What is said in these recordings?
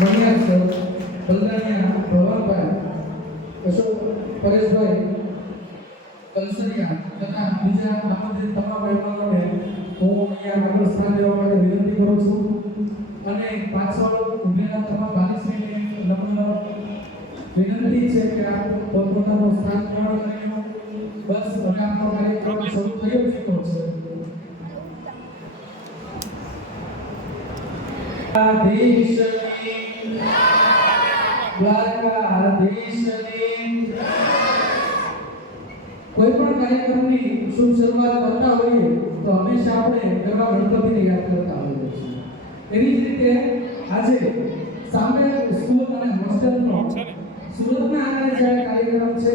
Maniyar sir, Baldania Bhavanbhai, Ashok પરેશભાઈ કલસરિયા તથા બીજા આમંત્રિત તમામ મહેમાનોને હું અહીંયા આગળ સ્થાન લેવા માટે વિનંતી કરું છું અને પાછળ ઉભેલા તમામ વાલીશ્રીને નમ્ર વિનંતી છે કે આપ પોતપોતાનું સ્થાન ગ્રહણ કરી લો. બસ હવે આપણો કાર્યક્રમ શરૂ થયો જ છે. દેશની દ્વારકાધીશની કોઈ પણ કાર્યક્રમની શુભ શરૂઆત કરતા હોઈએ તો હંમેશા આપણે ગરબા ગણપતિને યાદ કરતા હોઈએ છીએ. એવી જ રીતે આજે સામે સ્કૂલ અને હોસ્ટેલનો સુરતના આંગણે જ્યારે કાર્યક્રમ છે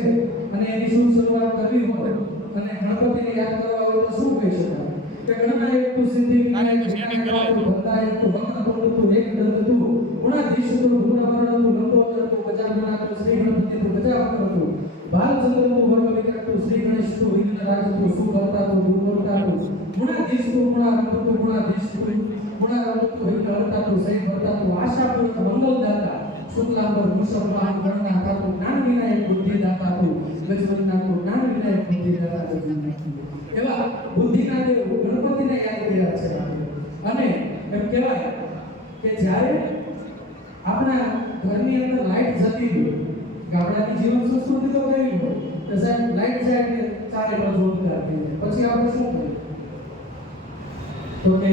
અને એની શુભ શરૂઆત કરવી હોય અને ગણપતિને યાદ કરવા હોય તો શું કહી શકાય કે ગણનાયક તું સિદ્ધિ વિનાયક વિનાયક ભક્તાયક તું ભક્ત તું એક દંત તું ગુણાધીશ તું ગુણાવરણ તું લંબોદર તું ગજાનન તું શ્રી ગણપતિ તું ગજાવર તું બાલચંદ્ર તું વર્ગ વિકટ તું શ્રી ગણેશ તું વિઘ્નરાજ તું સુભર્તા તું દુર્ગતા તું ગુણાધીશ તું ગુણારંભ તું ગુણાધીશ તું ગુણારંભ તું વિઘ્નહર્તા તું સૈ ભર્તા તું આશાપૂર્ણ મંગલદાતા શુક્લાંબર મુસલમાન ગણના તું જ્ઞાન વિનાયક બુદ્ધિદાતા તું ગજવંતના તું જ્ઞાન વિનાયક બુદ્ધિદાતા તું એવા બુદ્ધિના દેવ ગણપતિને યાદ કર્યા છે. અને એમ કહેવાય કે જ્યારે આપણા ઘરની અંદર લાઈટ જતી હોય, ગામડાની જીવન સંસ્કૃતિ તો કેવી હોય કે સાહેબ લાઈટ જાય એટલે ચારે બાજુ અંધકાર થઈ જાય, પછી આપણે શું કરીએ તો કે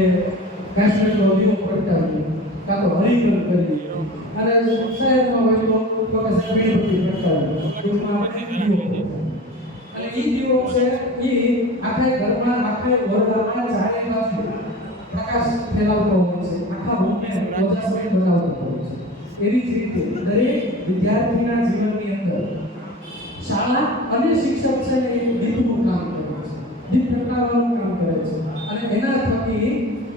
કાશ્મીરનો દીવો પ્રગટાવીએ કાં તો હરિકલ કરીએ અને શહેરમાં હોય તો સાહેબ મીણબત્તી પ્રગટાવીએ. અને એ દીવો છે એ આખા ઘરમાં આખા ઓરડામાં ચારે બાજુ પ્રકાશ ફેલાવતો હોય છે, આખા રૂમને પ્રકાશમય બનાવતો હોય છે. એવી જ રીતે દરેક વિદ્યાર્થીના જીવનની અંદર શાળા અને શિક્ષક છે એ દીપનું કામ કરે છે, દીપ પ્રગટાવવાનું કામ કરે છે અને એના થકી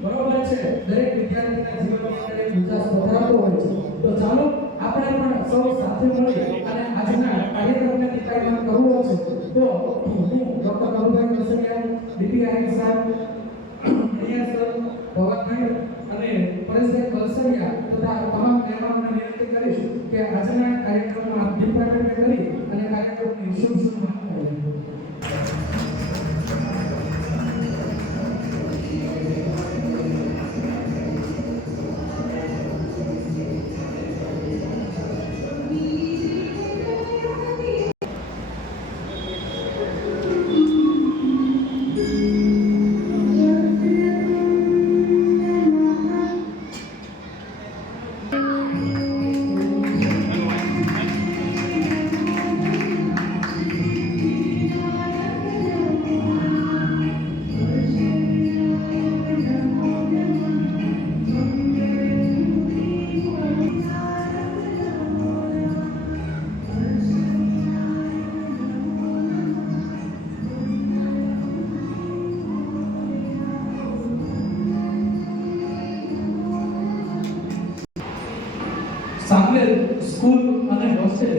બરોબર છે દરેક વિદ્યાર્થીના જીવનની અંદર એક ઉજાસ પધરાતો હોય છે. તો ચાલો આપણે પણ સૌ સાથે મળી અને આજના કાર્યક્રમને દીપાયમાન કરવો છે. તો હું ડોક્ટર અરુભાઈ કસરિયા, ડીપીઆઈ સાહેબ, મણિયાર સર, ભવાનભાઈ અને પરેશભાઈ કલસરિયા તથા તમામ મહેમાનોને વિનંતી કરીશ કે આજના કાર્યક્રમમાં દીપ પ્રાગટ્ય કરી અને કાર્યક્રમની શુભ શરૂઆત કરીએ. સામે સ્કૂલ અને હોસ્ટેલ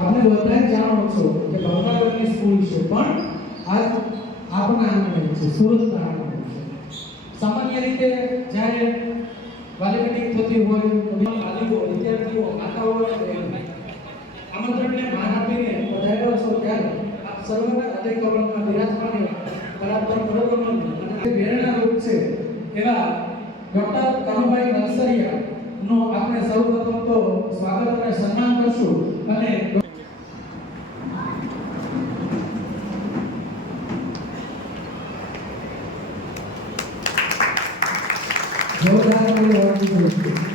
આપણે બધા જાણો છો કે ભાવનગરની સ્કૂલ છે, પણ આજ આપણા આંગણે છે, સુરતના આંગણે છે. સામાન્ય રીતે જ્યારે વાલી મીટિંગ થતી હોય તો વાલીઓ, વિદ્યાર્થીઓ, માતાઓને આમંત્રણને માન આપીને પધાર્યા છો ત્યારે આપ સર્વના હૃદય કમળમાં બિરાજમાન એવા પરાત્પર પરબ્રહ્મ અને પ્રેરણા રૂપ છે એવા ડોક્ટર કનુભાઈ કલસરિયા નો આપણે સૌપ્રથમ તો સ્વાગત અને સન્માન કરશું અને જોરદાર